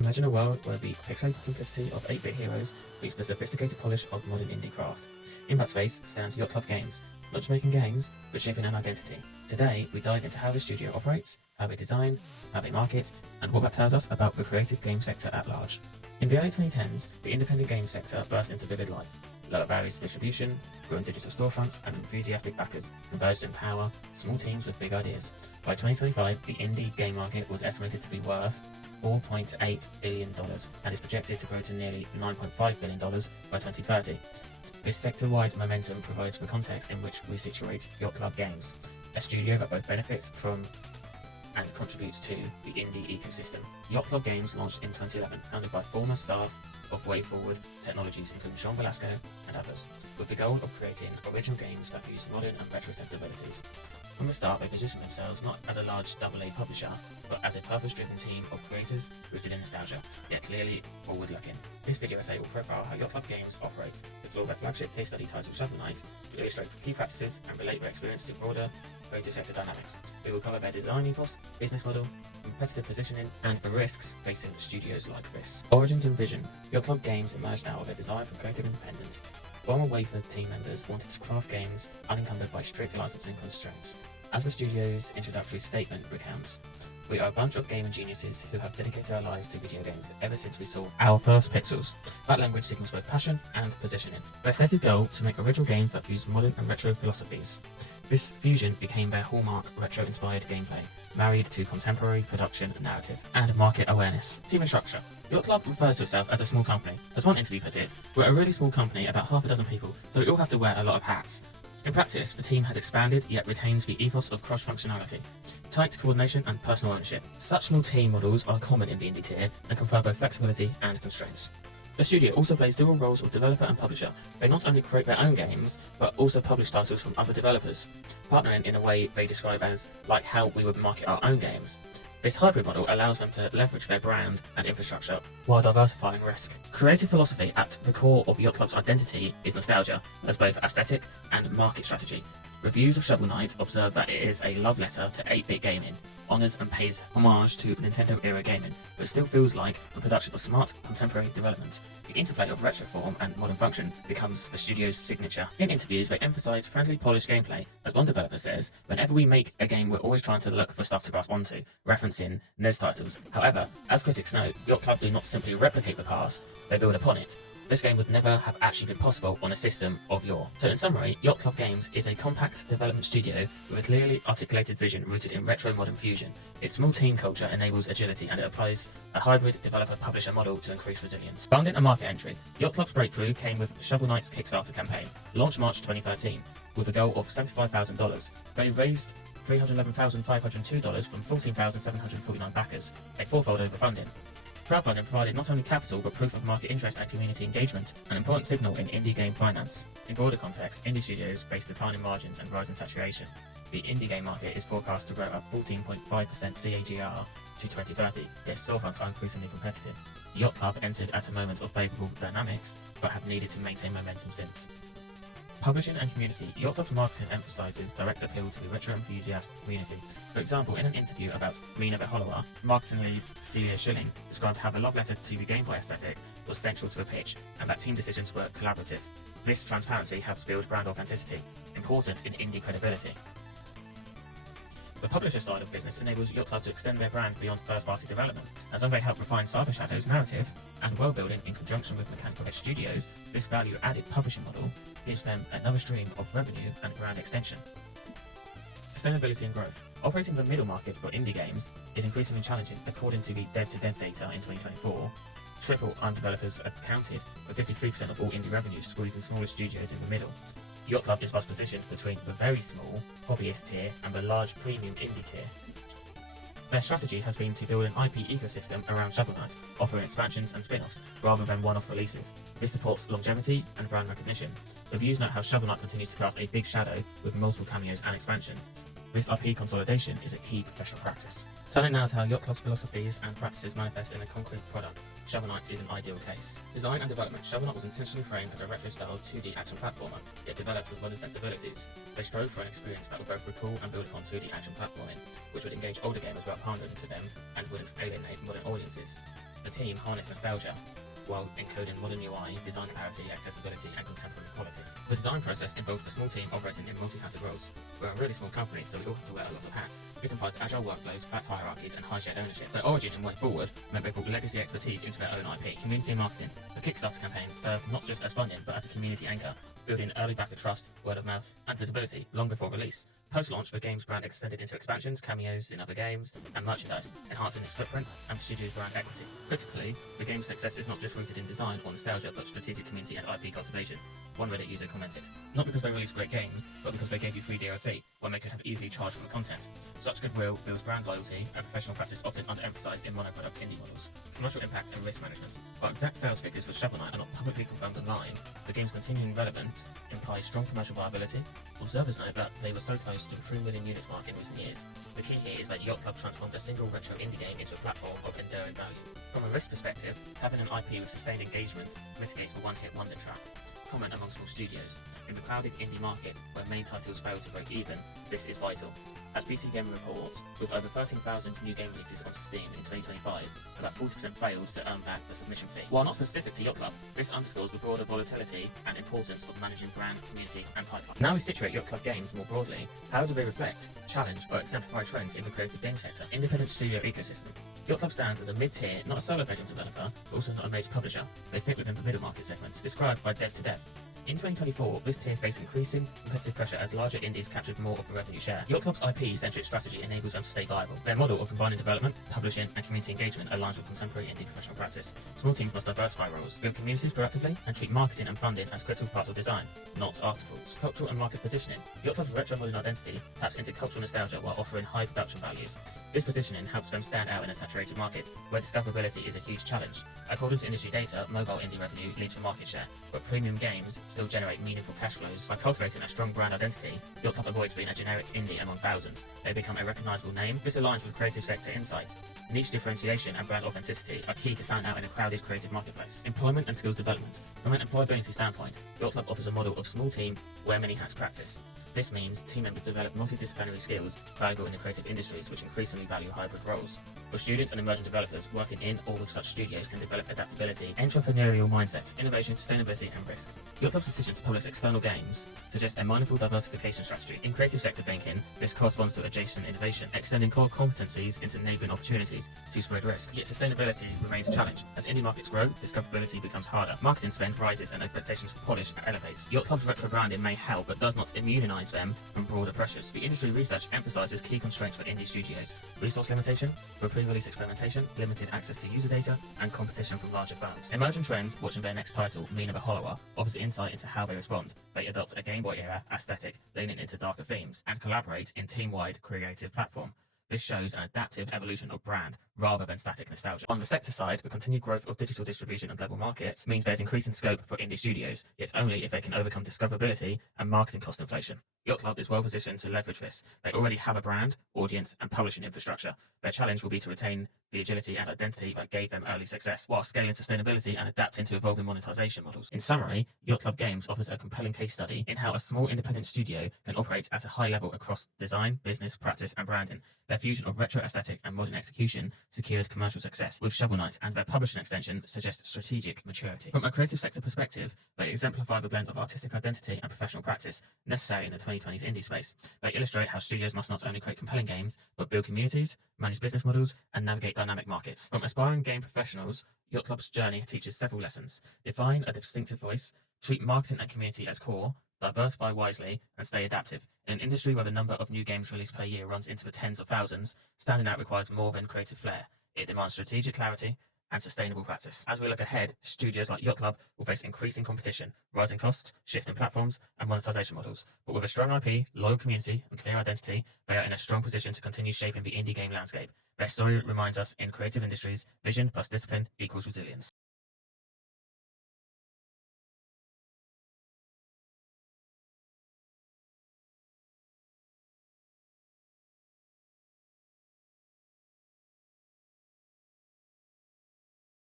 Imagine a world where the pixelated simplicity of 8-bit heroes meets the sophisticated polish of modern indie craft. In that space stands Yacht Club Games, not just making games, but shaping an identity. Today, we dive into how the studio operates, how they design, how they market, and what that tells us about the creative game sector at large. In the early 2010s, the independent game sector burst into vivid life. Lower barriers to distribution, growing digital storefronts, and enthusiastic backers converged to empower small teams with big ideas. By 2025, the indie game market was estimated to be worth $4.8 billion and is projected to grow to nearly $9.5 billion by 2030. This sector-wide momentum provides the context in which we situate Yacht Club Games, a studio that both benefits from and contributes to the indie ecosystem. Yacht Club Games launched in 2011, founded by former staff of Way Forward Technologies, including Sean Velasco and others, with the goal of creating original games that fuse modern and retro sensibilities. From the start, they positioned themselves not as a large AA publisher, but as a purpose-driven team of creators rooted in nostalgia, yet clearly forward-looking. This video essay will profile how Yacht Club Games operates, explore their flagship case study titled Shovel Knight, to illustrate key practices and relate their experience to broader creative sector dynamics. We will cover their design ethos, business model, competitive positioning, and the risks facing studios like this. Origins and vision. Yacht Club Games emerged out of a desire for creative independence. Former Wafer team members wanted to craft games unencumbered by strict licensing constraints. As the studio's introductory statement recounts, we are a bunch of gaming geniuses who have dedicated our lives to video games ever since we saw our first pixels. That language signals both passion and positioning. Their stated goal to make original games that fuse modern and retro philosophies. This fusion became their hallmark retro-inspired gameplay, married to contemporary production narrative and market awareness. Team and structure. Yacht Club refers to itself as a small company. As one interview put it, we're a really small company, about half a dozen people, so we all have to wear a lot of hats. In practice, the team has expanded yet retains the ethos of cross-functionality, tight coordination and personal ownership. Such small team models are common in the indie tier and confer both flexibility and constraints. The studio also plays dual roles of developer and publisher. They not only create their own games, but also publish titles from other developers, partnering in a way they describe as like how we would market our own games. This hybrid model allows them to leverage their brand and infrastructure while diversifying risk. Creative philosophy at the core of Yacht Club's identity is nostalgia as both aesthetic and market strategy. Reviews of Shovel Knight observe that it is a love letter to 8-bit gaming, honours and pays homage to Nintendo-era gaming, but still feels like the production of smart, contemporary development. The interplay of retro form and modern function becomes the studio's signature. In interviews, they emphasise friendly, polished gameplay. As one developer says, whenever we make a game, we're always trying to look for stuff to grasp onto, referencing NES titles. However, as critics note, Yacht Club do not simply replicate the past, they build upon it. This game would never have actually been possible on a system of yore. So in summary, Yacht Club Games is a compact development studio with a clearly articulated vision rooted in retro-modern fusion. Its small team culture enables agility and it applies a hybrid developer-publisher model to increase resilience. Founding a market entry, Yacht Club's breakthrough came with Shovel Knight's Kickstarter campaign, launched March 2013, with a goal of $75,000. They raised $311,502 from 14,749 backers, a fourfold over funding. Crowdfunding provided not only capital but proof of market interest and community engagement, an important signal in indie game finance. In broader context, indie studios face declining margins and rising saturation. The indie game market is forecast to grow at 14.5% CAGR to 2030, yet storefronts are increasingly competitive. Yacht Club entered at a moment of favourable dynamics, but have needed to maintain momentum since. Publishing and community. Yacht Club's marketing emphasises direct appeal to the retro enthusiast community. For example, in an interview about Rena the Hollower, marketing lead Celia Schilling described how the love letter to the Game Boy aesthetic was central to the pitch, and that team decisions were collaborative. This transparency helps build brand authenticity, important in indie credibility. The publisher side of business enables Yacht Club to extend their brand beyond first-party development, as when they help refine Cyber Shadow's narrative and world-building in conjunction with Mechanical Edge Studios, this value-added publishing model gives them another stream of revenue and brand extension. Sustainability and growth. Operating the middle market for indie games is increasingly challenging. According to the dev-to-dev data in 2024, AAA developers accounted for 53% of all indie revenues, squeezing smaller studios in the middle. Yacht Club is thus positioned between the very small hobbyist tier and the large premium indie tier. Their strategy has been to build an IP ecosystem around Shovel Knight, offering expansions and spin-offs rather than one-off releases. This supports longevity and brand recognition. Reviews note how Shovel Knight continues to cast a big shadow with multiple cameos and expansions. This IP consolidation is a key professional practice. Turning now to how Yacht Club's philosophies and practices manifest in a concrete product. Shovel Knight is an ideal case. Design and development. Shovel Knight was intentionally framed as a retro-style 2D action platformer, yet developed with modern sensibilities. They strove for an experience that would both recall and build upon 2D action platforming, which would engage older gamers without pandering to them and wouldn't alienate modern audiences. The team harness nostalgia while encoding modern UI, design clarity, accessibility, and contemporary quality. The design process involves a small team operating in multi-hatted roles. We're a really small company, so we all have to wear a lot of hats. This implies agile workflows, flat hierarchies, and high shared ownership. Their origin and way forward meant they brought legacy expertise into their own IP. Community and marketing. The Kickstarter campaign served not just as funding, but as a community anchor, building early backer trust, word of mouth, and visibility long before release. Post-launch, the game's brand extended into expansions, cameos in other games, and merchandise, enhancing its footprint and the studio's brand equity. Critically, the game's success is not just rooted in design or nostalgia, but strategic community and IP cultivation. One Reddit user commented, "Not because they released great games, but because they gave you free DLC, when they could have easily charged for the content. Such goodwill builds brand loyalty, and professional practice often underemphasized in monoproduct indie models. Commercial impact and risk management. While exact sales figures for Shovel Knight are not publicly confirmed online, the game's continuing relevance implies strong commercial viability. Observers note that they were so close to the 3 million units mark in recent years. The key here is that Yacht Club transformed a single retro indie game into a platform of enduring value. From a risk perspective, having an IP with sustained engagement mitigates the one-hit wonder trap. Common among small studios. In the crowded indie market, where many titles fail to break even, this is vital. As PC Gamer reports, with over 13,000 new game releases on Steam in 2025, about 40% failed to earn back the submission fee. While not specific to Yacht Club, this underscores the broader volatility and importance of managing brand, community, and pipeline. Now we situate Yacht Club games more broadly. How do they reflect, challenge, or exemplify trends in the creative game sector? Independent studio ecosystem. Yacht Club stands as a mid-tier, not a solo playground developer, but also not a major publisher. They fit within the middle market segment, described by dev to dev. In 2024, this tier faced increasing competitive pressure as larger indies captured more of the revenue share. Yacht Club's IP-centric strategy enables them to stay viable. Their model of combining development, publishing, and community engagement aligns with contemporary indie professional practice. Small teams must diversify roles, build communities proactively, and treat marketing and funding as critical parts of design, not afterthoughts. Cultural and market positioning. Yacht Club's retro modern identity taps into cultural nostalgia while offering high production values. This positioning helps them stand out in a saturated market, where discoverability is a huge challenge. According to industry data, mobile indie revenue leads to market share, but premium games still generate meaningful cash flows. By cultivating a strong brand identity, Yacht Club avoids being a generic indie among thousands. They become a recognizable name. This aligns with creative sector insight. Niche differentiation and brand authenticity are key to stand out in a crowded creative marketplace. Employment and skills development. From an employability standpoint, Yacht Club offers a model of small team where many hats practice. This means team members develop multidisciplinary skills valuable in the creative industries, which increasingly value hybrid roles. For students and emerging developers working in or with such studios can develop adaptability, entrepreneurial mindset, innovation, sustainability, and risk. Yacht Club's decision to publish external games suggests a mindful diversification strategy. In creative sector thinking, this corresponds to adjacent innovation, extending core competencies into neighbouring opportunities to spread risk. Yet sustainability remains a challenge. As indie markets grow, discoverability becomes harder. Marketing spend rises and expectations for polish elevates. Yacht Club's retro branding may help, but does not immunize them from broader pressures. The industry research emphasizes key constraints for indie studios: resource limitation, for pre-release experimentation, limited access to user data, and competition from larger firms. Emerging trends watching their next title, Mina the Hollower, offers insight into how they respond. They adopt a Game Boy era aesthetic, leaning into darker themes, and collaborate in team-wide creative platform. This shows an adaptive evolution of brand rather than static nostalgia. On the sector side, the continued growth of digital distribution and global markets means there's increasing scope for indie studios, yet only if they can overcome discoverability and marketing cost inflation. Yacht Club is well positioned to leverage this. They already have a brand, audience, and publishing infrastructure. Their challenge will be to retain the agility and identity that gave them early success, while scaling sustainability and adapting to evolving monetization models. In summary, Yacht Club Games offers a compelling case study in how a small independent studio can operate at a high level across design, business, practice, and branding. Their fusion of retro aesthetic and modern execution secured commercial success with Shovel Knight, and their publishing extension suggests strategic maturity. From a creative sector perspective, they exemplify the blend of artistic identity and professional practice necessary in the 2020s indie space. They illustrate how studios must not only create compelling games, but build communities, manage business models, and navigate dynamic markets. From aspiring game professionals, Yacht Club's journey teaches several lessons. Define a distinctive voice, treat marketing and community as core, diversify wisely, and stay adaptive. In an industry where the number of new games released per year runs into the tens of thousands, standing out requires more than creative flair. It demands strategic clarity and sustainable practice. As we look ahead, studios like Yacht Club will face increasing competition, rising costs, shifting platforms, and monetization models. But with a strong IP, loyal community, and clear identity, they are in a strong position to continue shaping the indie game landscape. Their story reminds us in creative industries, vision plus discipline equals resilience.